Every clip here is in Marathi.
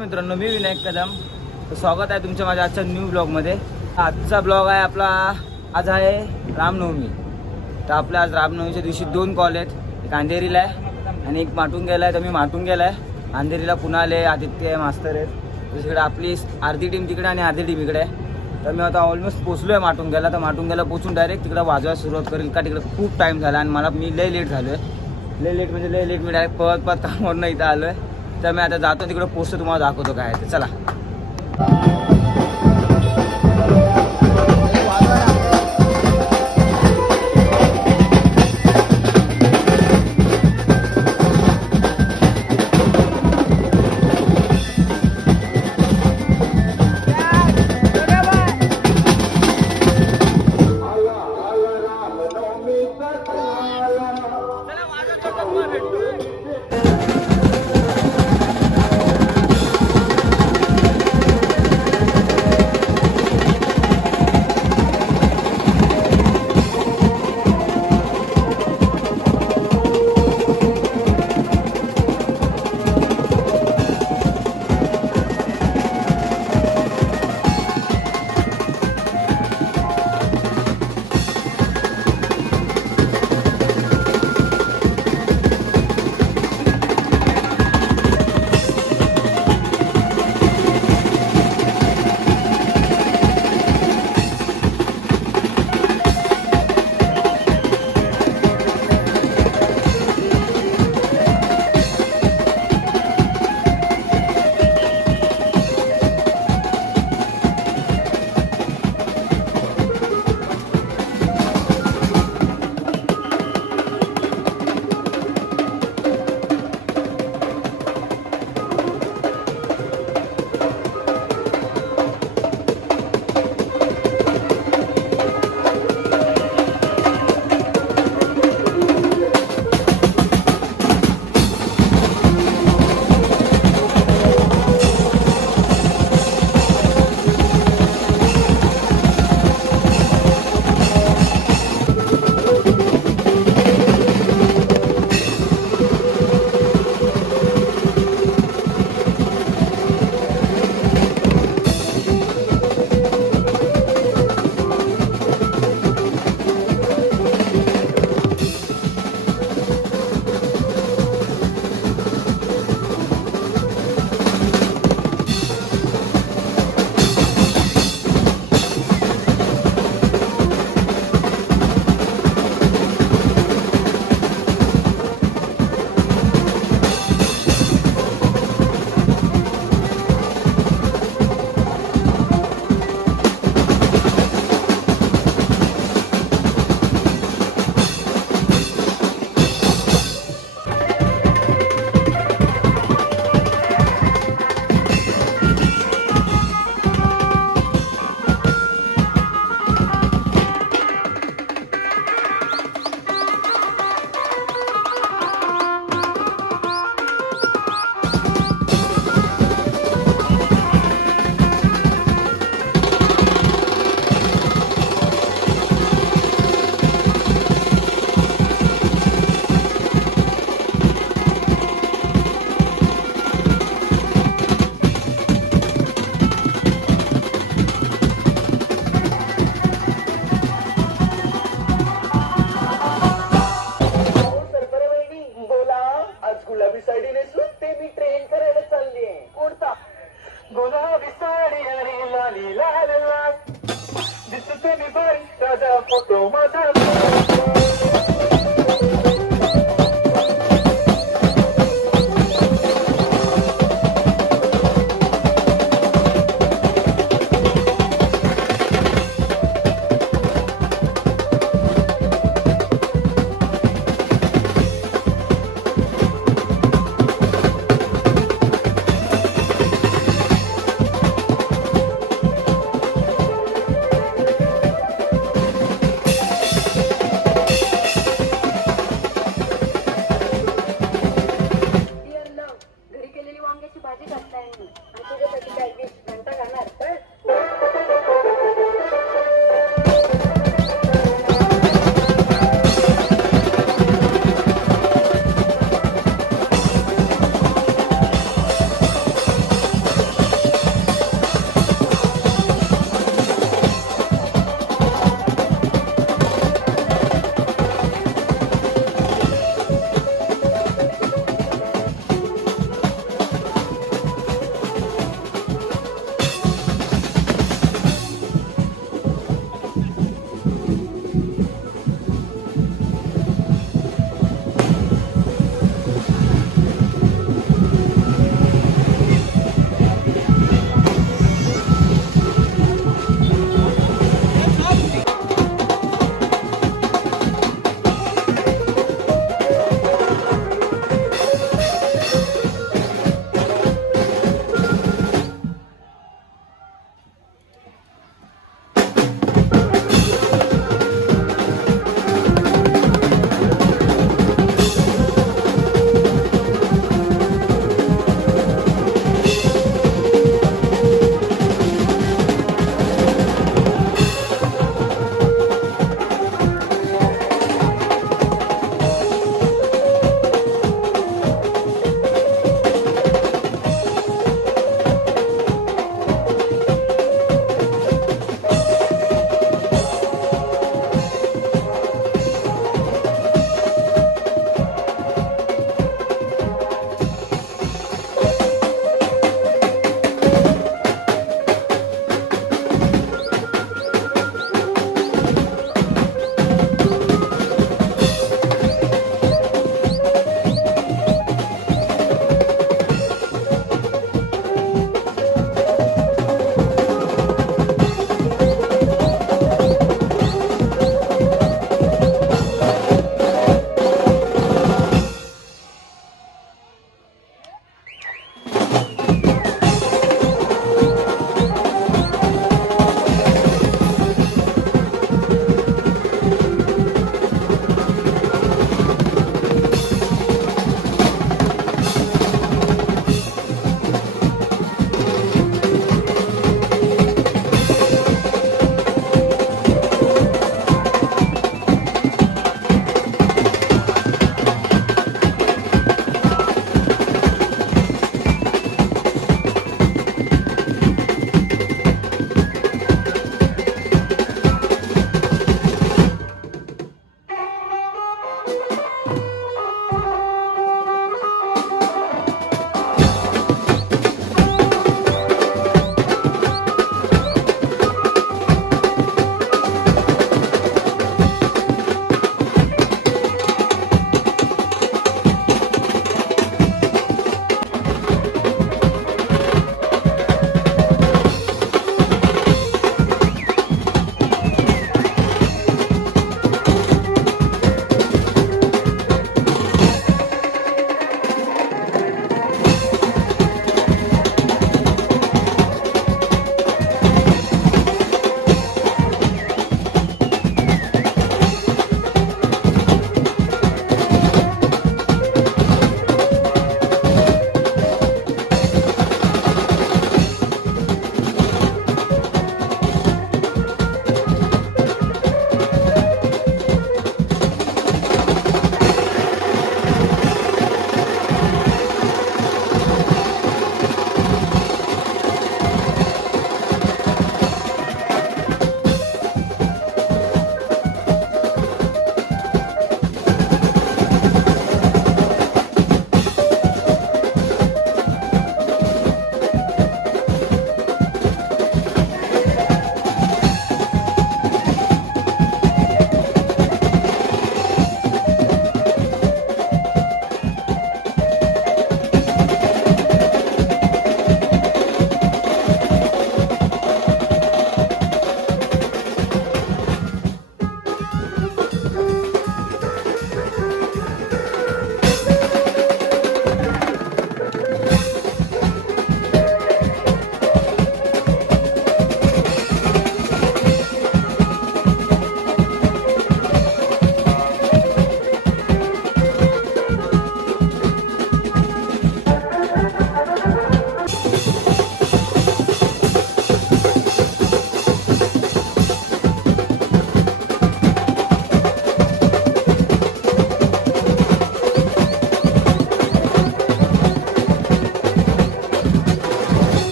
मित्रांनो, मी विनायक कदम. स्वागत आहे तुमच्या माझ्या आजच्या न्यू ब्लॉगमध्ये. आजचा ब्लॉग आहे आपला. आज आहे रामनवमी. तर आपल्या आज रामनवमीच्या दिवशी 2 कॉल आहेत. एक अंधेरीला आहे आणि एक माटून गेला आहे. तर मी माटून गेला आहे. अंधेरीला पुण्याले आदित्य मास्तर आहेत. दुसरीकडे आपली अर्धी टीम तिकडे आणि अर्धी टीम इकडे आहे. तर मी आता ऑलमोस्ट पोचलो आहे माटून गेला. तर माटून गेला पोचून डायरेक्ट तिकडे वाजवायला सुरुवात करेल का तिकडे खूप टाईम झाला आणि मी लय लेट झालो आहे. लय लेट मी डायरेक्ट पळत कामावरून इथं आलो आहे. तर मी आता जातो तिकडे पोचतो, तुम्हाला दाखवतो काय आहे ते. चला.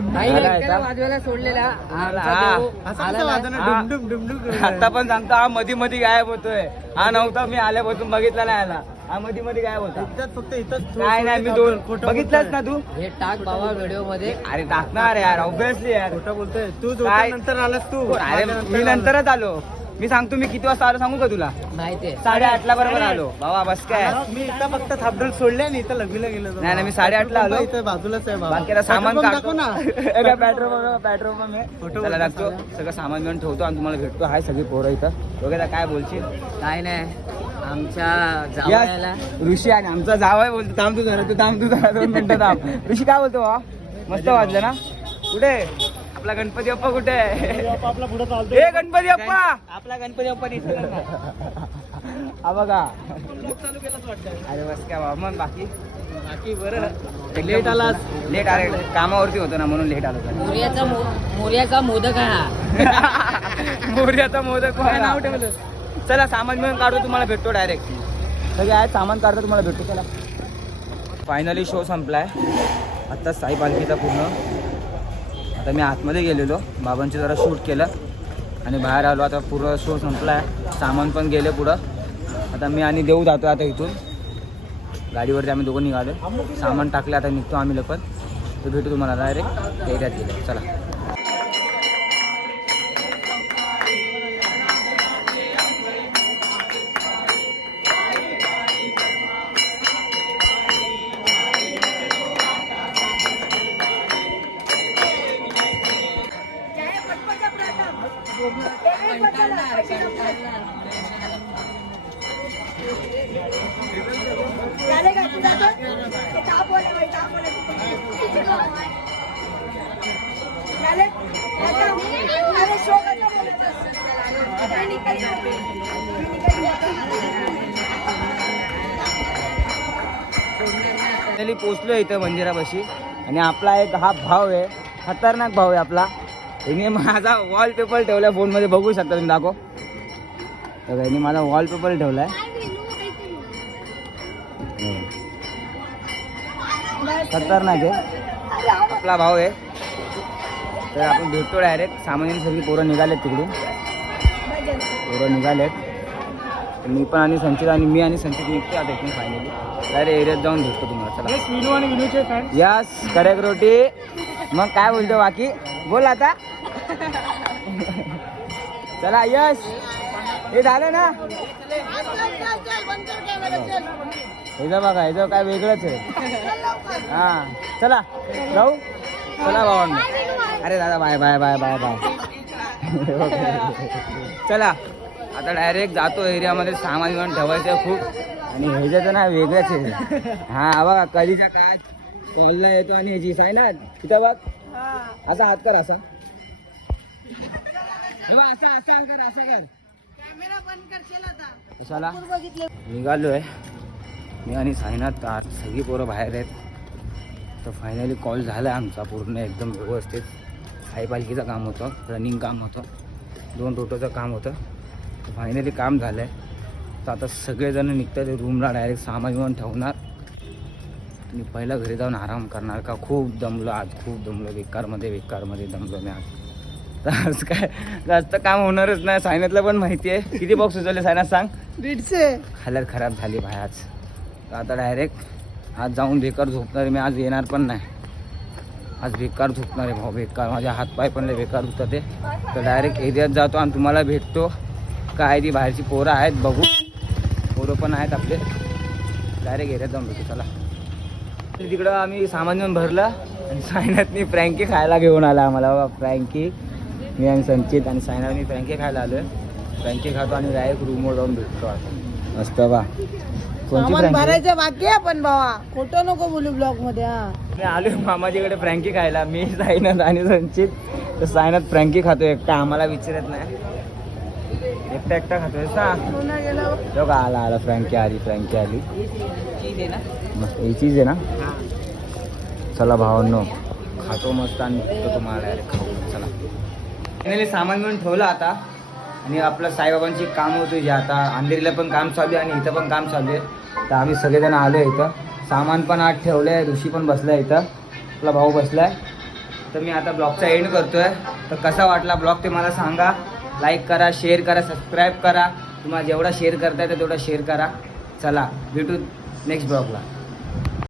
वाजवायला सोडलेला आता पण सांगतो हा मध्ये मध्ये गायब होतोय. हा नव्हता मी आल्यापासून बघितला नाही आला. हा मध्ये मध्ये गायब होता. फक्त इथंच नाही नाही मी दोन बघितलंच ना तू. हे टाक बाबा व्हिडिओ मध्ये. अरे टाकणार यार ऑब्विसली यार. खोटं बोलतोय तू. काय? नंतर आलास तू. अरे मी नंतरच आलो. मी सांगतो मी किती वाजता आलो सांगू का तुला? माहितीये 8:30 बरोबर आलो. बाबा बस काय. मी इथं फक्त थापडल सोडले आणि इथं लग्नीला गेलो. नाही नाही मी 8:30 आलो. इथं बाजूलाच आहे बाबा. बाकीला सामान पेट्रोल पंप काढतो दाखव ना. पेट्रोल पंप आहे. फोटो त्याला लागतो सगळं सामान घेऊन ठेवतो आणि तुम्हाला भेटतो. हाय सगळी पोरं इथं वगैरे. काय बोलशील? काय नाही आमच्या जावयाला ऋषी आणि आमचा जावाय बोलतो. थांब तू जरा 2 मिनिटं थांब. ऋषी काय बोलतो बा? मस्त वाजलं ना. कुठे आपला गणपती बाप्पा कुठे आहे? आपला पुढे चालतो. हे गणपती बाप्पा. आपला गणपती बाप्पा हा बघा. अरे बस काय बा. मग बाकी बरं लेट आलास. लेट आले कामावरती होतो ना म्हणून लेट आलो. मोर्याचा मोदक आहे हा. मोर्याचा मोदक नाव ठेवलं. चला सामान मिळून काढतो तुम्हाला भेटतो डायरेक्ट. सगळे आहेत सामान काढतो तुम्हाला भेटतो. चला फायनली शो संपलाय आत्ता साई पालखीचा पूर्ण. आता मी आतमध्ये गेलेलो बाबांचे जरा शूट केलं आणि बाहेर आलो. आता पूर्ण शो संपलाय. सामान पण गेले पुढं. आता मी आणि देऊ जातो आता इथून गाडीवरती. आम्ही दोघं निघालो. सामान टाकले आता निघतो आम्ही लोक. तर भेटू तुम्हाला डायरेक्ट एरियात गेले. चला पोचलो इथं मंदिरापाशी. आणि आपला एक हा भाव आहे खतरनाक भाव आहे आपला. याने माझा वॉलपेपर ठेवलाय फोनमध्ये बघू शकता तुम्ही. दाखव तर याने माझा वॉलपेपर ठेवलाय. खतरनाक आहे आपला भाव आहे. तर आपण भेटतो डायरेक्ट. सामान्य सगळी पोरं निघालेत तिकडून. पोरं निघालेत. मी पण आणि संचित आणि मी आणि संचित निघतो आता इथून फायनली. डायरेक्ट एरियात जाऊन भेटतो तुम्हाला. चला विनू आणि विनूचे फॅन. यस करेक्ट रोटी. मग काय बोलतो बाकी बोल आता. चला यस हे झालं ना. ह्याचं बघा ह्याचं काय वेगळंच आहे. हां चला जाऊ. चला भावांनो. अरे दादा bye bye bye bye bye. चला आता डायरेक्ट जातो एरियामध्ये. सामान घेऊन ठेवायचं खूप. आणि ह्याच्याचं ना वेगळंच आहे. हा बघा कधीच्या काय कॉलला येतो आणि ह्याची साई ना तिथं बघ. असा हात कर असा. असा असा कर असा कर. कशाला निघालोय मी आणि साईनाथ. सगळी पोरं बाहेर आहेत. तर फायनली कॉल झाला आमचा पूर्ण एकदम व्यवस्थित. साई पालखीचं काम होतं. रनिंग काम होतं. 2 टोटोचं काम होतं. तर फायनली काम झालं आहे. तर आता सगळेजण निघतात रूमला. डायरेक्ट सामान घेऊन ठेवणार. मी पहिला घरी जाऊन आराम करणार. का खूप दमलो आज. खूप दमलो. बेकारमध्ये दमलो मी आज. तर आज काय जास्त काम होणारच नाही. सायनाथला पण माहिती आहे. किती बॉक्स उचलले सायनाथ सांग? 150. हालत खराब झाली भाई आज. तर आता डायरेक्ट आज जाऊन बेकार झोपणार. मी आज येणार पण नाही. आज बेकार झोपणार आहे भाऊ. बेकार. माझे हातपाय पण लय बेकार होतात ते. तर डायरेक्ट एरियात जातो आणि तुम्हाला भेटतो. काय ती बाहेरची पोरं आहेत बघू. पोरं पण आहेत आपले. डायरेक्ट एरियात जाऊन भेटू. चला तिकडं आम्ही सामान घेऊन भरलं. आणि सायनाथनी फ्रँकी खायला घेऊन आला आम्हाला. बघा फ्रँकी. मी आणि संचित आणि सायनाथनी फ्रँकी खायला आलो आहे. फ्रँकी खातो आणि डायरेक्ट रूमवर जाऊन भेटतो आता. मस्त बा. कोणती फ्रँकी भरायचं बाकी आहे पण भावा. खोटं नको बोलू ब्लॉग मध्ये. मी आलो मामाजीकडे फ्रँकी खायला. मी सायनाथ आणि संचित. तर सायनाथ फ्रँकी खातो एकटा. आम्हाला विचारत नाही. एकटा खातोय ना. का आला फ्रँकी आली. मस्त ही चीज आहे ना. चला भावांनो खातो मस्त आणि भेटतो तुम्हाला डायरेक्ट खाऊ. चला फायनली सामान घेऊन ठेवलं आता. आणि आपलं साईबाबांची काम होती जे आता अंधेरीला पण काम चालू आहे आणि इथं पण काम चालू आहे. तर आम्ही सगळेजण आलो इथं. सामान पण आत ठेवलं आहे. ऋषी पण बसला आहे इथं. आपला भाऊ बसला आहे. तर मी आता ब्लॉगचा एंड करतोय. तर कसा वाटला ब्लॉग ते मला सांगा. लाईक करा, शेअर करा, सबस्क्राईब करा. तुम्हाला जेवढा शेअर करता येतं तेवढा शेअर करा. चला भेटू नेक्स्ट ब्लॉगला.